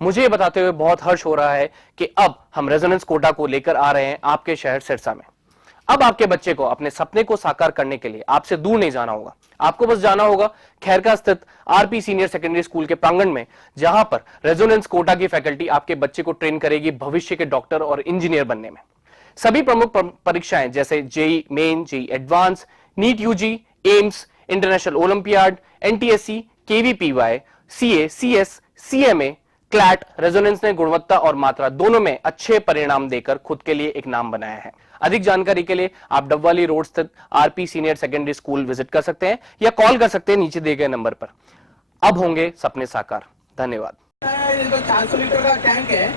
मुझे ये बताते हुए बहुत हर्ष हो रहा है कि अब हम रेजोनेंस कोटा को लेकर आ रहे हैं आपके शहर सिरसा में। अब आपके बच्चे को अपने सपने को साकार करने के लिए आपसे दूर नहीं जाना होगा। आपको बस जाना होगा खैरका स्थित आरपी सीनियर सेकेंडरी स्कूल के प्रांगण में, जहां पर रेजोनेंस कोटा की फैकल्टी आपके बच्चे को ट्रेन करेगी भविष्य के डॉक्टर और इंजीनियर बनने में। सभी प्रमुख परीक्षाएं जैसे JEE main, JEE advanced, NEET UG, AIIMS, international olympiad, NTSC, KVPY, CA, CS, CMA, CLAT, Resonance ने गुणवत्ता और मात्रा दोनों में अच्छे परिणाम देकर खुद के लिए एक नाम बनाया है। अधिक जानकारी के लिए आप डबवाली रोड स्थित RP senior secondary school visit कर सकते हैं या कॉल कर सकते हैं नीचे दिए गए नंबर पर। अब होंगे सपने साकार। धन्यवाद। ये जो 400 लीटर का टैंक है,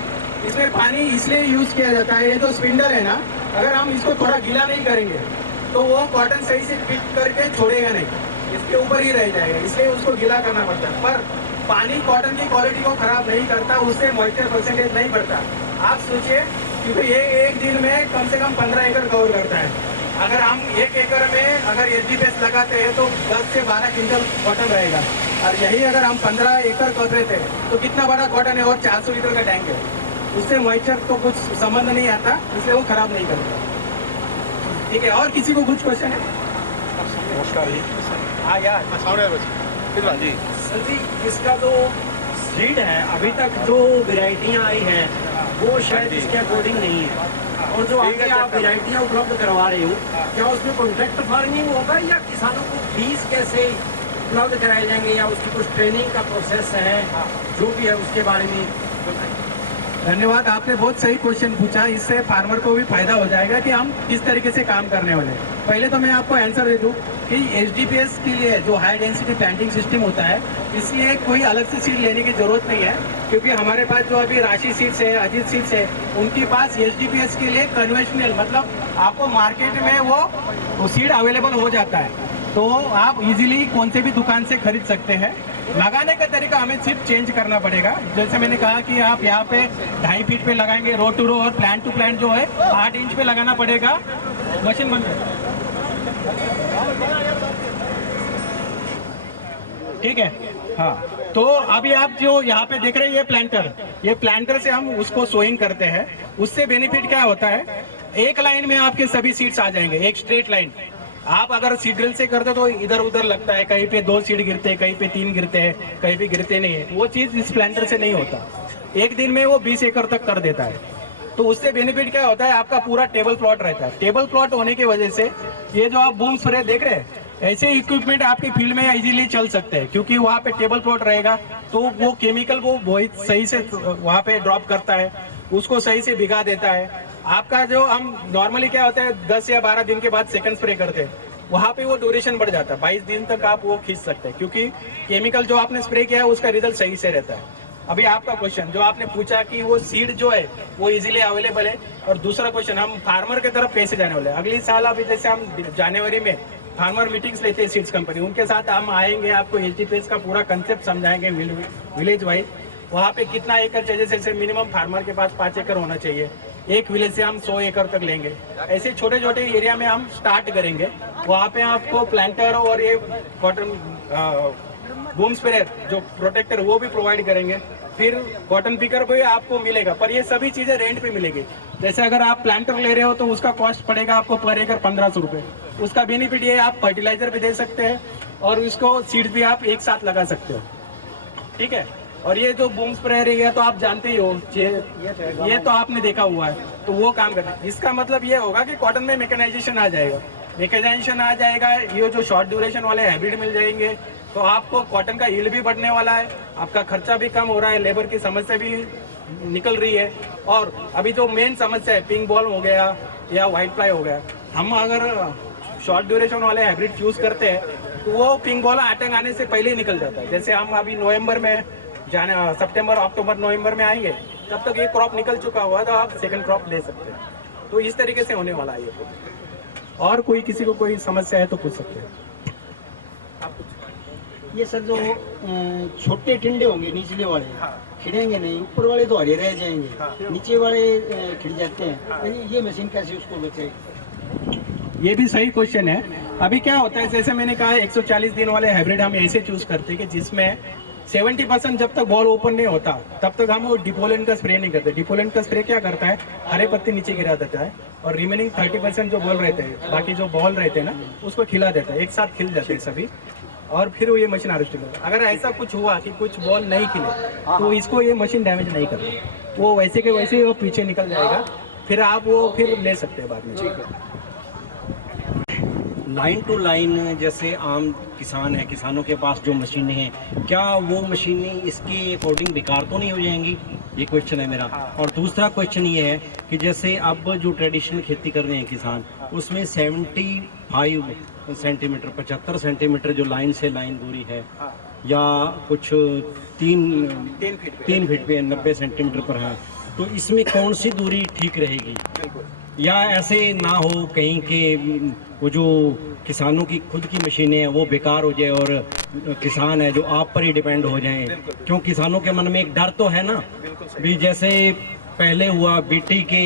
इसमें पानी इसलिए यूज किया जाता है, ये जो स्पिंडल है ना, अगर हम इसको थोड़ा गीला नहीं करेंगे तो वो कॉटन सही से फिट करके छोड़ेगा नहीं, इसके ऊपर ही रह जाएगा, इसलिए उसको गीला करना पड़ता है। पर पानी कॉटन की क्वालिटी को खराब नहीं करता, उससे मॉइस्चर परसेंटेज नहीं बढ़ता। आप सोचिए, क्योंकि ये एक दिन में कम से कम 15 एकड़ कवर करता है। अगर हम 1 एकड़ में अगर एसडीपीएस लगाते हैं तो 10 से 12 क्विंटल कॉटन रहेगा, और यही अगर हम 15 एकड़ कर रहे थे तो कितना बड़ा कॉटन है, और 400 लीटर का टैंक है, उससे मॉइस्चर तो कुछ संबंध नहीं आता, इसलिए वो खराब नहीं करता। ठीक है, और किसी को कुछ क्वेश्चन है? नमस्कार जी। हाँ यार, जी सर जी, इसका जो सीड है, अभी तक जो वेराइटियाँ आई हैं वो शायद इसके अकॉर्डिंग नहीं है, और जो आगे आप वेराइटियाँ उपलब्ध करवा रहे हो, क्या उसमें कॉन्ट्रैक्ट फार्मिंग होगा या किसानों को बीज कैसे उपलब्ध कराए जाएंगे, या उसकी कुछ ट्रेनिंग का प्रोसेस है, जो भी है उसके बारे में बताइए। धन्यवाद, आपने बहुत सही क्वेश्चन पूछा। इससे फार्मर को भी फायदा हो जाएगा कि हम किस तरीके से काम करने वाले हैं। पहले तो मैं आपको आंसर दे दूं कि एचडीपीएस के लिए जो हाई डेंसिटी प्लांटिंग सिस्टम होता है, इसलिए कोई अलग से सीड लेने की जरूरत नहीं है, क्योंकि हमारे पास जो अभी राशि सीड्स है, अजीत सीड्स है, उनके पास एचडीपीएस के लिए कन्वेंशनल, मतलब आपको मार्केट में वो सीड अवेलेबल हो जाता है, तो आप इजीली कौन से भी दुकान से खरीद सकते हैं। लगाने का तरीका हमें सिर्फ चेंज करना पड़ेगा। जैसे मैंने कहा कि आप यहाँ पे 2.5 फीट पे लगाएंगे रो टू रो, और प्लांट टू प्लांट जो है 8 इंच पे लगाना पड़ेगा। मशीन बंद कर, ठीक है। हाँ, तो अभी आप जो यहाँ पे देख रहे हैं ये प्लांटर से हम उसको सोइंग करते हैं। उससे बेनिफिट क्या होता है, एक लाइन में आपके सभी सीड्स आ जाएंगे, एक स्ट्रेट लाइन। आप अगर सीड ड्रिल से करते तो इधर उधर लगता है, कहीं पे 2 सीड गिरते हैं, कहीं पे 3 गिरते हैं, कहीं पे गिरते नहीं है। वो चीज इस प्लांटर से नहीं होता। एक दिन में वो 20 एकड़ तक कर देता है। तो उससे बेनिफिट क्या होता है, आपका पूरा टेबल प्लॉट रहता है। टेबल प्लॉट होने की वजह से ये जो आप बूम स्प्रे देख रहे हैं, ऐसे इक्विपमेंट आपके फील्ड में इजीली चल सकते हैं, क्योंकि वहाँ पे टेबल प्लॉट रहेगा, तो वो केमिकल को बहुत सही से वहाँ पे ड्रॉप करता है, उसको सही से भिगा देता है। आपका जो हम नॉर्मली क्या होता है 10 या 12 दिन के बाद सेकंड स्प्रे करते हैं, वहाँ पे वो ड्यूरेशन बढ़ जाता है, 22 दिन तक आप वो खींच सकते हैं, क्योंकि केमिकल जो आपने स्प्रे किया है उसका रिजल्ट सही से रहता है। अभी आपका क्वेश्चन जो आपने पूछा कि वो सीड जो है वो इजीली अवेलेबल है, और दूसरा क्वेश्चन हम फार्मर की तरफ कैसे जाने वाले हैं। अगली साल अभी जैसे हम जनवरी में फार्मर मीटिंग्स लेते हैं सीड्स कंपनी, उनके साथ हम आएंगे, आपको एचडीपीएस का पूरा कंसेप्ट समझाएंगे विलेज वाइज। वहाँ पे कितना एकड़ चाहिए, जैसे मिनिमम फार्मर के पास 5 एकड़ होना चाहिए, एक विलेज से हम 100 एकड़ तक लेंगे। ऐसे छोटे छोटे एरिया में हम स्टार्ट करेंगे। वहाँ पे आपको प्लांटर और ये कॉटन बूम स्प्रेयर जो प्रोटेक्टर वो भी प्रोवाइड करेंगे, फिर कॉटन पिकर भी आपको मिलेगा, पर ये सभी चीजें रेंट पे मिलेगी। जैसे अगर आप प्लांटर ले रहे हो तो उसका कॉस्ट पड़ेगा आपको पर एकड़ 1500 रुपये। उसका बेनिफिट ये आप फर्टिलाइजर भी दे सकते हैं, और उसको सीड भी आप एक साथ लगा सकते हो, ठीक है। और ये जो बूम स्प्रेयर है तो आप जानते ही हो, ये तो आपने देखा हुआ है, तो वो काम करते हैं। इसका मतलब ये होगा कि कॉटन में मैकेनाइजेशन आ जाएगा, ये जो शॉर्ट ड्यूरेशन वाले हाइब्रिड मिल जाएंगे, तो आपको कॉटन का यील्ड भी बढ़ने वाला है, आपका खर्चा भी कम हो रहा है, लेबर की समस्या भी निकल रही है। और अभी जो मेन समस्या है पिंक बॉल हो गया या व्हाइट फ्लाई हो गया, हम अगर शॉर्ट ड्यूरेशन वाले हाइब्रिड चूज करते हैं तो वो पिंक बॉल अटैक आने से पहले ही निकल जाता है। जैसे हम अभी नवंबर में सितंबर अक्टूबर नवंबर में आएंगे, तब तक ये क्रॉप निकल चुका हुआ, तो आप सेकंड क्रॉप ले सकते हैं। तो इस तरीके से होने वाला है ये। और कोई किसी को कोई समस्या है तो पूछ सकते हैं आप। ये सर जो छोटे टिंडे होंगे निचले वाले, खिलेंगे नहीं, ऊपर वाले तो हरे रह जाएंगे, नीचे वाले खिल जाते हैं, ये मशीन कैसे उसको बचाएगी? ये भी सही क्वेश्चन है। अभी क्या होता है, जैसे मैंने कहा 140 दिन वाले हाइब्रिड हम ऐसे चूज करते हैं कि जिसमें 70% जब तक बॉल ओपन नहीं होता तब तक हम वो डिपोलेंट का स्प्रे नहीं करते। डिपोलेंट का स्प्रे क्या करता है, हरे पत्ते नीचे गिरा देता है और रिमेनिंग 30% जो बॉल रहते हैं, बाकी जो बॉल रहते हैं ना, उसको खिला देता है, एक साथ खिल जाते हैं सभी, और फिर वो ये मशीन हार्वेस्टिंग करता है। अगर ऐसा कुछ हुआ कि कुछ बॉल नहीं खिले तो इसको ये मशीन डैमेज नहीं करती, वो वैसे के वैसे वो पीछे निकल जाएगा, फिर आप वो फिर ले सकते हैं बाद में। लाइन टू लाइन जैसे आम किसान है, किसानों के पास जो मशीनें हैं, क्या वो मशीनें इसके अकॉर्डिंग बेकार तो नहीं हो जाएंगी? ये क्वेश्चन है मेरा। और दूसरा क्वेश्चन ये है कि जैसे अब जो ट्रेडिशनल खेती कर रहे हैं किसान, उसमें 75 सेंटीमीटर 75 सेंटीमीटर जो लाइन से लाइन दूरी है, या कुछ 3 फीट पे 90 सेंटीमीटर पर है, तो इसमें कौन सी दूरी ठीक रहेगी? या ऐसे ना हो कहीं के वो जो किसानों की खुद की मशीनें हैं वो बेकार हो जाए और किसान है जो आप पर ही डिपेंड हो जाएं? क्यों किसानों के मन में एक डर तो है ना, भी जैसे पहले हुआ बीटी के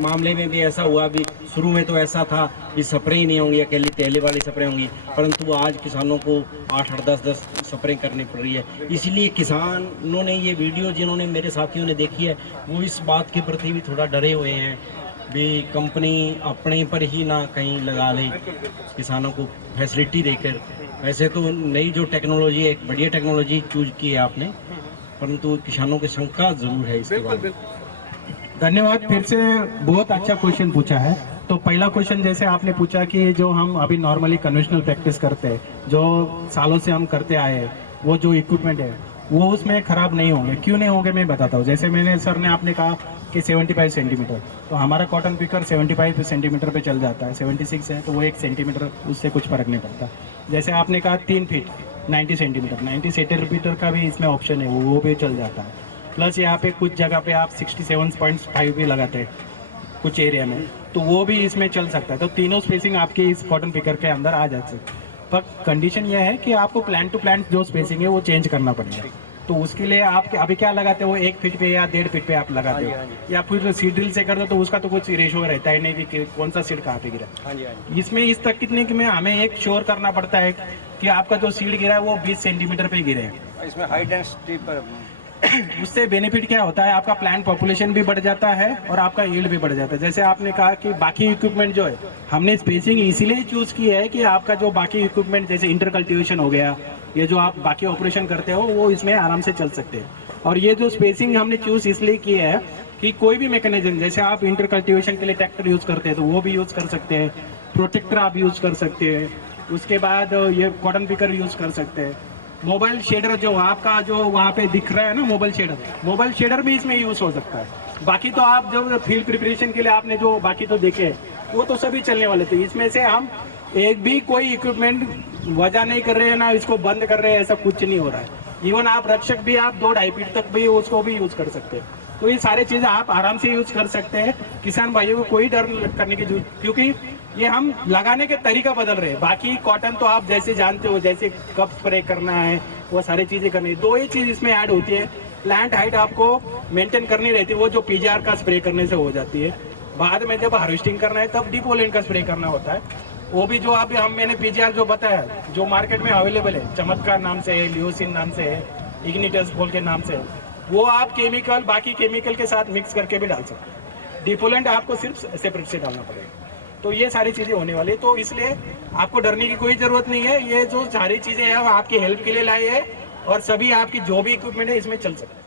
मामले में भी ऐसा हुआ, भी शुरू में तो ऐसा था कि स्प्रे ही नहीं होंगी, अकेली तेले वाली स्प्रे होंगी, परंतु आज किसानों को 8-8 10-10 स्प्रे करनी पड़ रही है। इसलिए किसानों ने ये वीडियो, जिन्होंने मेरे साथियों ने देखी है, वो इस बात के प्रति भी थोड़ा डरे हुए हैं भी कंपनी अपने पर ही ना कहीं लगा ले किसानों को फैसिलिटी देकर। वैसे तो नई जो टेक्नोलॉजी है, एक बढ़िया टेक्नोलॉजी चूज की है आपने, परंतु किसानों की शंका जरूर है इसके बारे में। धन्यवाद, फिर से बहुत अच्छा क्वेश्चन पूछा है। तो पहला क्वेश्चन जैसे आपने पूछा कि जो हम अभी नॉर्मली कन्वेंशनल प्रैक्टिस करते हैं, जो सालों से हम करते आए हैं, वो जो इक्विपमेंट है वो उसमें खराब नहीं होंगे। क्यों नहीं होंगे मैं बताता हूँ। जैसे मैंने सर ने आपने कहा कि 75 सेंटीमीटर, तो हमारा कॉटन पिकर 75 सेंटीमीटर पे चल जाता है, 76 है तो वो 1 सेंटीमीटर, उससे कुछ फर्क नहीं पड़ता। जैसे आपने कहा 3 फीट 90 सेंटीमीटर, 90 सेंटीमीटर का भी इसमें ऑप्शन है, वो भी चल जाता है। प्लस यहाँ पे कुछ जगह पे आप 67.5 भी लगाते हैं कुछ एरिया में, तो वो भी इसमें चल सकता है। तो तीनों स्पेसिंग आपके इस कॉटन पिकर के अंदर आ जाते हैं। पर कंडीशन यह है कि आपको प्लांट टू प्लांट जो स्पेसिंग है वो चेंज करना पड़ेगा। तो उसके लिए आप अभी क्या लगाते हो, 1 फीट पे या 1.5 फीट पे आप लगाते हो, या फिर सीड ड्रिल से करते हो तो उसका तो कुछ रेशो रहता है नहीं कि कौन सा सीड कहाँ पे गिरा। इसमें इस तक कितने में हमें एक श्योर करना पड़ता है कि आपका जो सीड गिरा है वो 20 सेंटीमीटर पे गिरे हैं। इसमें हाई डेंसिटी पर उससे बेनिफिट क्या होता है, आपका प्लांट पॉपुलेशन भी बढ़ जाता है और आपका यील्ड भी बढ़ जाता है। जैसे आपने कहा कि बाकी इक्विपमेंट जो है हमने स्पेसिंग इसीलिए चूज की है कि आपका जो बाकी इक्विपमेंट जैसे इंटर कल्टीवेशन हो गया, ये जो आप बाकी ऑपरेशन करते हो वो इसमें आराम से चल सकते हैं। और ये जो स्पेसिंग हमने चूज इसलिए की है कि कोई भी मैकेनिज्म, जैसे आप इंटर कल्टीवेशन के लिए ट्रैक्टर यूज करते हैं तो वो भी यूज कर सकते हैं, प्रोटेक्टर आप यूज कर सकते हैं, उसके बाद ये कॉटन पिकर यूज कर सकते हैं। मोबाइल शेडर जो आपका जो वहाँ पे दिख रहा है ना, मोबाइल शेडर भी इसमें यूज हो सकता है। बाकी तो आप जब फील्ड प्रिपरेशन के लिए आपने जो बाकी तो देखे वो तो सभी चलने वाले थे। इसमें से हम एक भी कोई इक्विपमेंट वजह नहीं कर रहे हैं ना इसको बंद कर रहे हैं, ऐसा कुछ नहीं हो रहा है। इवन आप रक्षक भी आप 2-2.5 फीट तक भी उसको भी यूज कर सकते हैं। तो ये सारी चीजें आप आराम से यूज कर सकते हैं। किसान भाइयों को कोई डर करने की जरूरत, क्योंकि ये हम लगाने के तरीका बदल रहे हैं। बाकी कॉटन तो आप जैसे जानते हो, जैसे कब स्प्रे करना है वो सारी चीजें करनी है। 2 ही चीज इसमें ऐड होती है, प्लांट हाइट आपको मेंटेन करनी रहती है, वो जो पीजीआर का स्प्रे करने से हो जाती है। बाद में जब हार्वेस्टिंग करना है तब डिपोलेंट का स्प्रे करना होता है। वो भी जो अभी मैंने पीजीआर जो बताया जो मार्केट में अवेलेबल है, चमत्कार नाम से है, लियोसिन नाम से है, इग्निटस बोल के नाम से है, वो आप केमिकल बाकी केमिकल के साथ मिक्स करके भी डाल सकते हैं। डिपोलेंट आपको सिर्फ सेपरेट से डालना पड़ेगा। तो ये सारी चीजें होने वाली है, तो इसलिए आपको डरने की कोई जरूरत नहीं है। ये जो सारी चीजें हैं वो आपकी हेल्प के लिए लाई है और सभी आपकी जो भी इक्विपमेंट है इसमें चल सकते हैं।